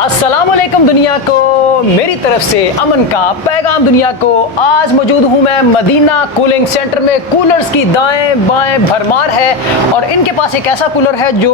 अस्सलामुअलैकुम दुनिया को, मेरी तरफ से अमन का पैगाम दुनिया को। आज मौजूद हूँ मैं मदीना कूलिंग सेंटर में। कूलर्स की दाएं बाएं भरमार है और इनके पास एक ऐसा कूलर है जो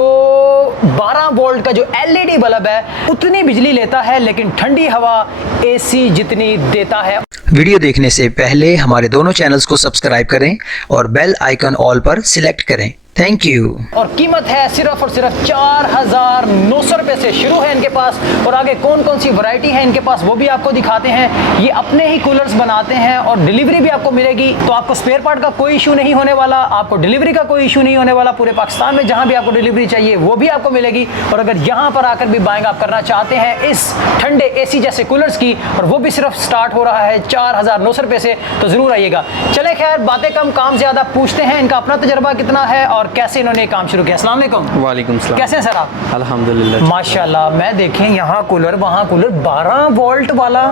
12 वोल्ट का जो LED बल्ब है उतनी बिजली लेता है, लेकिन ठंडी हवा AC जितनी देता है। वीडियो देखने से पहले हमारे दोनों चैनल्स को सब्सक्राइब करें और बेल आइकन ऑल पर सिलेक्ट करें। Thank you. और कीमत है सिर्फ और सिर्फ 4,900 रुपये से शुरू है इनके पास। और आगे कौन कौन सी वैरायटी है इनके पास वो भी आपको दिखाते हैं। ये अपने ही कूलर्स बनाते हैं और डिलीवरी भी आपको मिलेगी, तो आपको स्पेयर पार्ट का कोई इशू नहीं होने वाला, आपको डिलीवरी का कोई इशू नहीं होने वाला। पूरे पाकिस्तान में जहां भी आपको डिलीवरी चाहिए वो भी आपको मिलेगी। और अगर यहाँ पर आकर भी बाइंग आप करना चाहते हैं इस ठंडे AC जैसे कूलर्स की, और वो भी सिर्फ स्टार्ट हो रहा है 4,900 रुपये से, तो जरूर आइएगा। चले खैर, बातें कम काम ज्यादा, पूछते हैं इनका अपना तजुर्बा कितना है और कैसे इन्होंने काम शुरू किया। अस्सलाम वालेकुम। वालेकुम सलाम। कैसे हैं सर आप? अल्हम्दुलिल्लाह माशाल्लाह। मैं देखें यहाँ कूलर वहाँ कूलर, 12 वोल्ट वाला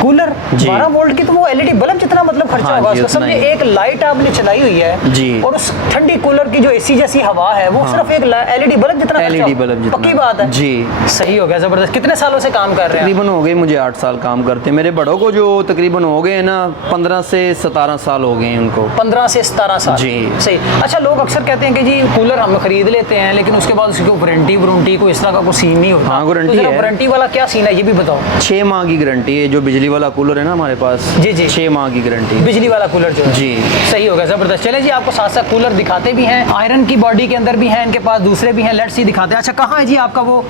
कूलर, 12 वोल्ट की, तो वो LED बल्ब जितना मतलब खर्चा होगा उसका। समझे एक लाइट आपने चलाई हुई है जी, और उस ठंडी कूलर की जो AC जैसी हवा है वो सिर्फ एक LED बल्ब जितना LED बल्ब जितना। पक्की बात है जी, सही हो गया, जबरदस्त। कितने सालों से काम कर रहे हैं? तकरीबन हो गए मुझे 8 साल काम करते। मेरे बड़ों को जो तकरीबन हो गए ना 15 से 17 साल हो गए हैं उनको। 15 से 17 साल जी, सही। अच्छा, लोग अक्सर कहते हैं कि जी कूलर हम खरीद लेते हैं लेकिन उसके बाद उसकी वारंटी को इस तरह का कोई सीन नहीं होता। हाँ, गारंटी है। वारंटी वाला क्या सीन है ये भी बताओ। 6 माह की गारंटी है। जो बिजली वाला कूलर है ना हमारे पास, जी जी, 6 माह की गारंटी बिजली वाला कूलर जो है। जी, सही होगा, जबरदस्त। चले जी, आपको साथ साथ कूलर दिखाते भी हैं। आयरन की बॉडी के अंदर भी है इनके पास, दूसरे भी हैं। लेट्स सी दिखाते हैं। अच्छा, कहाँ है जी आपका वो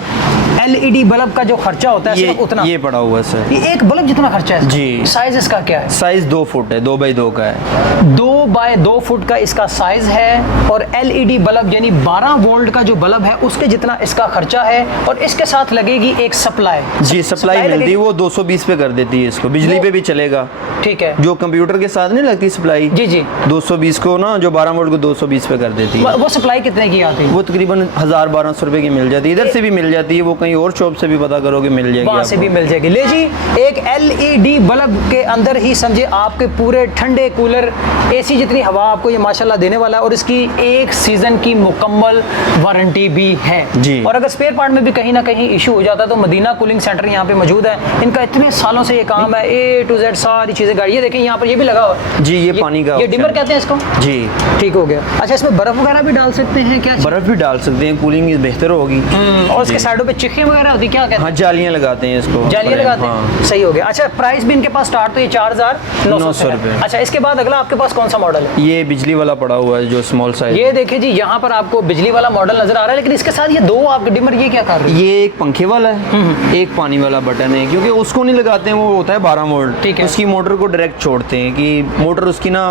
LED बल्ब का जो खर्चा होता है? सिर्फ उतना ये पड़ा हुआ है सर। ये एक बल्ब जितना खर्चा है जी। साइज इसका क्या है? साइज 2 फुट है, 2 बाई 2 का है। 2 बाय 2 फुट का इसका साइज है और LED बल्ब यानी 12 वोल्ट का जो बल्ब है उसके जितना इसका खर्चा है। और इसके साथ लगेगी एक सप्लाई। जी, सप्लाई मिलती है, वो 220 पे कर देती है इसको। बिजली पे भी चलेगा, ठीक है। जो कंप्यूटर के साथ नहीं लगती सप्लाई, जी जी, 220 को ना, जो 12 वोल्ट को 220 पे कर देती है। वो सप्लाई कितने की आती है? वो तकरीबन 1,000-1,200 रुपए की मिल जाती है। इधर से भी मिल जाती है, वो कहीं और शॉप से भी पता करोगे मिल जाएगी, वहाँ से भी मिल जाएगी। ले जी, एक LED बल्ब के अंदर ही समझे आपके पूरे ठंडे कूलर AC जितनी हवा आपको ये माशाल्लाह देने वाला है। और इसकी 1 सीजन की मुकम्मल वारंटी भी है जी। और अगर स्पेयर पार्ट में भी कहीं ना कहीं इशू हो जाता है तो मदीना कूलिंग सेंटर यहाँ पे मौजूद है। इनका इतने सालों से ये काम है, A to Z सारी चीजें गाड़ी। ये देखें यहाँ पर ये भी लगा हुआ है जी, ये पानी का, ये डिमर कहते हैं इसको जी। ठीक हो गया। अच्छा, इसमें बर्फ वगैरह भी डाल सकते हैं क्या? बर्फ भी डाल सकते हैं, कूलिंग बेहतर होगी। और इसके साइडों पे चिक्की वगैरह होती क्या कहते हैं? हाँ, जालियाँ लगाते हैं इसको, जालियाँ लगाते हैं। हाँ। सही हो गया। अच्छा, प्राइस भी इनके पास स्टार्ट तो ये 4,900 रुपये। अच्छा, इसके बाद अगला आपके पास कौन सा मॉडल है? ये बिजली वाला पड़ा हुआ है जो स्मॉल साइज। ये देखिए जी, यहाँ पर आपको बिजली वाला मॉडल नजर आ रहा है, लेकिन इसके साथ ये 2 आपके डिमर ये क्या कर रहे हैं? ये एक पंखे वाला है, एक पानी वाला बटन है, क्योंकि उसको नहीं लगाते हैं, वो होता है 12 वोल्ट। ठीक है। उसकी मोटर को डायरेक्ट छोड़ते हैं कि मोटर उसकी ना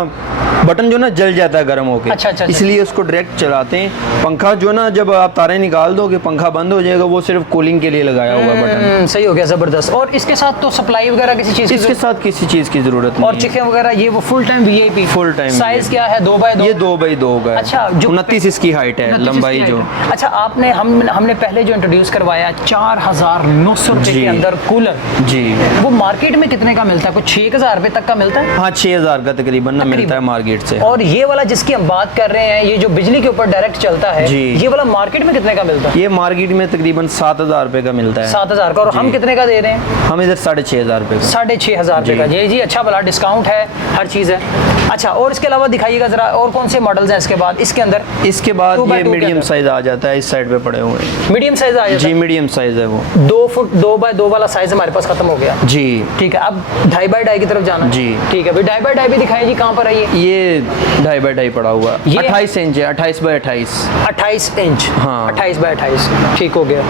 बटन जो ना जल जाता है गर्म होकर। अच्छा, इसलिए उसको डायरेक्ट चलाते हैं। पंखा जो ना जब आप तारे निकाल दोगे पंखा बंद हो जाएगा, वो सिर्फ कूलिंग के लिए लगाया हुआ बटन। सही हो गया, जबरदस्त। और इसके साथ तो सप्लाई वगैरह किसी चीज इसके साथ किसी चीज की जरूरत नहीं और चिकेन वगैरह ये वो full time VIP? Full time. Size क्या है? 2 बाय 2? ये 2 बाई 2 का है। अच्छा, जो 29 इसकी हाइट है, लंबाई जो। अच्छा, आपने हमने पहले जो इंट्रोड्यूस करवाया 4,900 रुपए के अंदर कूलर जी, वो मार्केट में कितने का मिलता है? कुछ 6,000 रुपए तक का मिलता है? हाँ, 6,000 का तकरीबन ना मिलता है मार्केट से। और ये वाला जिसकी हम बात कर रहे हैं, ये जो बिजली के ऊपर डायरेक्ट चलता है जी, ये वाला मार्केट में कितने का मिलता है? ये मार्केट में तकरीबन 7,000 रुपए का मिलता है। 7,000 का। और हम कितने का दे रहे हैं? हम इधर 6,500 रुपए का। 6,500 रुपए का। जी, अच्छा भला डिस्काउंट है, हर चीज है। अच्छा, और इसके अलावा दिखाइएगा जरा, और कौन से मॉडल्स हैं इसके बाद? इसके अंदर इसके बाद ये मीडियम साइज आ जाता है, इस साइड पे पड़े हुए हैं। मीडियम साइज आ जाता जी, है? मीडियम साइज है वो। 2 फुट 2 बाय 2 वाला साइज हमारे पास खत्म हो गया। जी, ठीक है, अब 2.5 बाय 2.5 की तरफ जाना। जी, ठीक है, अभी 2.5 बाय 2.5 भी दिखाइए जी, कहाँ पर है ये 2.5 बाई 2.5 पड़ा हुआ है। ये 28 इंच है, 28 बाई 28। 28 इंच। हाँ, 28 बाय 28 ठीक हो गया।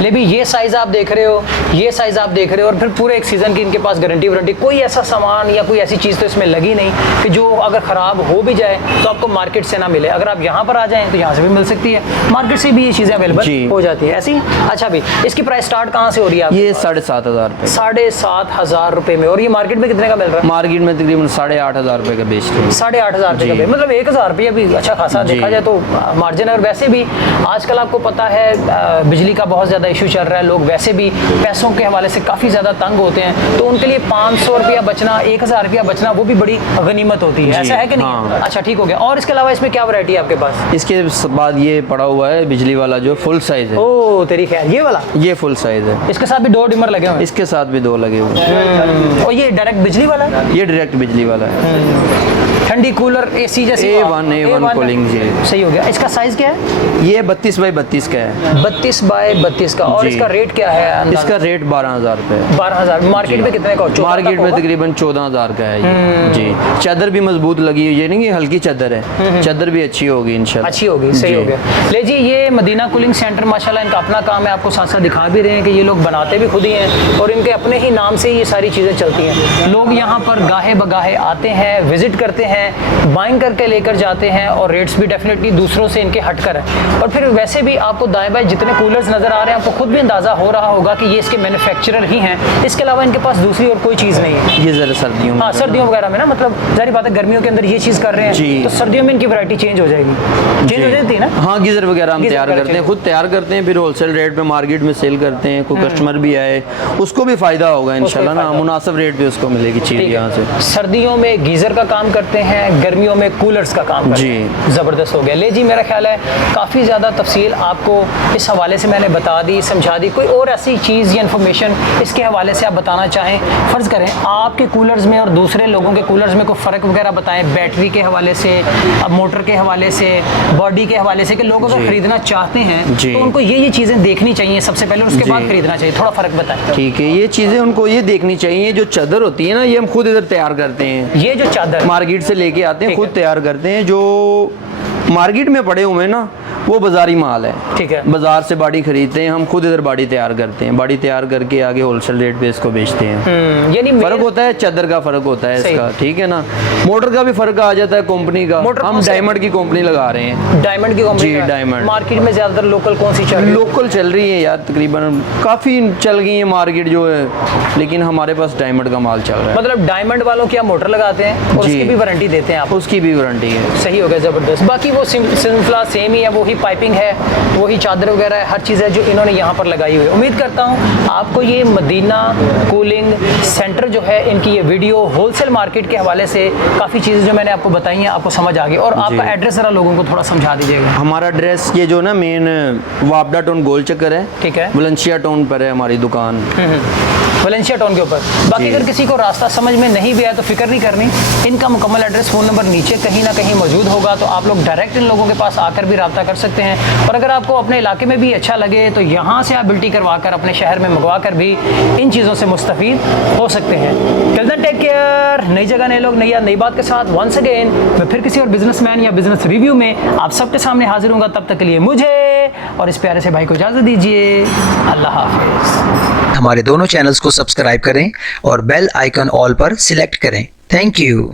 ले भी ये साइज आप देख रहे हो, ये साइज आप देख रहे हो, और फिर पूरे 1 सीजन की इनके पास गारंटी वारंटी। कोई ऐसा सामान या कोई ऐसी चीज़ तो इसमें लगी नहीं कि जो अगर ख़राब हो भी जाए तो आपको मार्केट से ना मिले। अगर आप यहाँ पर आ जाएं तो यहाँ से भी मिल सकती है, मार्केट से भी ये चीज़ें अवेलेबल हो जाती है ऐसी। अच्छा भाई, इसकी प्राइस स्टार्ट कहाँ से हो रही है? ये 7,500 रुपये। 7,500 रुपये में। और ये मार्केट में कितने का मिल रहा है? मार्केट में तकरीबन 8,500 रुपये का बेचते हैं। 8,500 रुपये का, मतलब 1,000 रुपये भी अच्छा खासा देखा जाए तो मार्जिन है। और वैसे भी आजकल आपको पता है बिजली का बहुत ज़्यादा इशू चल रहा है, लोग वैसे भी पैसों के हवाले से काफ़ी ज़्यादा तंग होते हैं, तो उनके लिए 500 रुपया बचना, 1,000 रुपया बचना वो भी बड़ी गनीमत कीमत होती है, ऐसा है कि नहीं? हाँ। अच्छा ठीक हो गया। और इसके अलावा इसमें क्या वैरायटी है आपके पास? इसके बाद ये पड़ा हुआ है बिजली वाला जो फुल साइज है। ओ तेरी खैर, ये वाला? ये फुल साइज है। इसके साथ भी 2 डिमर लगे हुए हैं। इसके साथ भी 2 लगे हुए हैं। और ये डायरेक्ट बिजली वाला है? ये डायरेक्ट बिजली वाला है। ठंडी कूलर एसी जैसी A1 कूलिंग जी। सही हो गया। इसका साइज क्या है? ये 32 बाई 32 का है। 32 बाय 32 का। और जी। इसका रेट क्या है अंदाज़ा? इसका रेट 12,000 रुपए है। 12,000। मार्केट में कितने का? मार्केट में तकरीबन 14,000 का है ये। जी। चादर भी मजबूत लगी हुई है, ये नहीं कि हल्की चादर है, चादर भी अच्छी होगी इंशाल्लाह। अच्छी होगी, सही हो गया। ले जी, ये मदीना कूलिंग सेंटर माशाल्लाह इनका अपना काम है, आपको साथ साथ दिखा भी रहे हैं कि ये लोग बनाते भी खुद ही हैं और इनके अपने ही नाम से ये सारी चीज़ें चलती हैं। लोग यहाँ पर गाहे बगाहे आते हैं, विजिट करते हैं, बाइंग करके लेकर जाते हैं और रेट्स भी डेफिनेटली दूसरों से इनके हटकर है। और फिर वैसे भी आपको दाएं बाएं जितने कूलर्स नज़र आ रहे हैं आपको खुद भी अंदाज़ा हो रहा होगा कि ये इसके मैन्युफैक्चरर ही हैं, इसके अलावा इनके पास दूसरी और कोई चीज़ नहीं है। ये ज़रा सर्दियों में, हाँ सर्दियों वगैरह में ना, मतलब जारी बात है गर्मियों के अंदर ये चीज़ कर रहे हैं जी। तो सर्दियों में इनकी वैरायटी चेंज हो जाएगी, चेंज हो जाती है ना। हाँ, गीज़र वगैरह हम गीज़र तैयार वगैरह करते हैं, खुद तैयार करते हैं, फिर होलसेल रेट पे मार्केट में सेल करते हैं। कोई कस्टमर भी आए उसको भी फ़ायदा होगा इंशाल्लाह ना, मुनासिब रेट पे उसको मिलेगी चीज़ यहाँ से। सर्दियों में गीज़र का काम करते हैं, गर्मियों में कूलर्स का काम करते हैं। ज़बरदस्त हो गया। ले जी, मेरा ख्याल है काफ़ी ज़्यादा तफसील आपको इस हवाले से मैंने बता दी, समझा दी। कोई और ऐसी चीज़ या इन्फॉर्मेशन इसके हवाले से आप बताना चाहें? फ़र्ज़ करें आपके कूलर्स में और दूसरे लोगों के कूलर्स में कोई फ़र्क वगैरह बताएं, बैटरी के हवाले से, अब मोटर के हवाले से, बॉडी के हवाले से, कि लोग अगर ख़रीदना चाहते हैं तो उनको ये चीज़ें देखनी चाहिए सबसे पहले, उसके बाद ख़रीदना चाहिए। थोड़ा फ़र्क बताएं। ठीक है, ये चीज़ें उनको ये देखनी चाहिए, जो चादर होती है ना ये हम खुद इधर तैयार करते हैं। ये जो चादर मार्केट से लेके आते हैं, ठीक खुद है। तैयार करते हैं। जो मार्केट में पड़े हुए हैं ना वो बाजारी माल है। ठीक है। बाजार से बाड़ी खरीदते हैं, हम खुद इधर बाड़ी तैयार करते हैं, बाड़ी तैयार करके आगे होलसेल रेट पे इसको बेचते हैं। यानी फर्क होता है, चादर का फर्क होता है सही। इसका, ठीक है ना। मोटर का भी फर्क आ जाता है, कंपनी का। मोटर हम कौन सा है? डायमंड की कंपनी लगा रहे हैं। डायमंड की कंपनी जी, का? डायमंड। मार्केट में ज़्यादातर लोकल कौन सी चल रही है? लोकल चल रही है यार, तकरीबन काफ़ी चल गई है मार्केट जो है, लेकिन हमारे पास डायमंड का माल चल रहा है। मतलब डायमंड वालों की आप मोटर लगाते हैं और जी। उसकी भी वारंटी देते हैं आप? उसकी भी वारंटी है। सही हो गया, ज़बरदस्त। बाकी वो सिलसिला सेम ही है, वही पाइपिंग है, वही चादर वगैरह है, हर चीज़ है जो इन्होंने यहाँ पर लगाई हुई है। उम्मीद करता हूँ आपको ये मदीना कूलिंग सेंटर जो है, इनकी ये वीडियो होलसेल मार्केट के हवाले से काफ़ी चीज़ें जो मैंने आपको बताई हैं आपको समझ आ गई। और आपका एड्रेस ज़रा लोगों को थोड़ा समझा दीजिएगा। हमारा एड्रेस ये जो ना मेन वापडा टाउन गोल चक्कर है, ठीक है। वलेंशिया टाउन पर है हमारी दुकान। वलेंशिया टाउन के ऊपर। बाकी जी। अगर किसी को रास्ता समझ में नहीं भी आया तो फिक्र नहीं करनी, इनका मुकम्मल एड्रेस, फ़ोन नंबर नीचे कहीं ना कहीं मौजूद होगा, तो आप लोग डायरेक्ट इन लोगों के पास आकर भी रब्ता कर सकते हैं। और अगर आपको अपने इलाके में भी अच्छा लगे तो यहाँ से आप बिल्टी करवा कर अपने शहर में मंगवा कर भी इन चीज़ों से मुस्तफ़ीद हो सकते हैं। Till then take care. नई जगह नए लोग नई बात के साथ वंस अगेन मैं फिर किसी और बिजनेसमैन या बिजनेस रिव्यू में आप सबके सामने हाजिर हूँगा। तब तक के लिए मुझे और इस प्यारे से भाई को इजाज़त दीजिए। अल्लाह हाफिज़। हमारे दोनों चैनल्स को सब्सक्राइब करें और बेल आइकन ऑल पर सिलेक्ट करें। Thank you.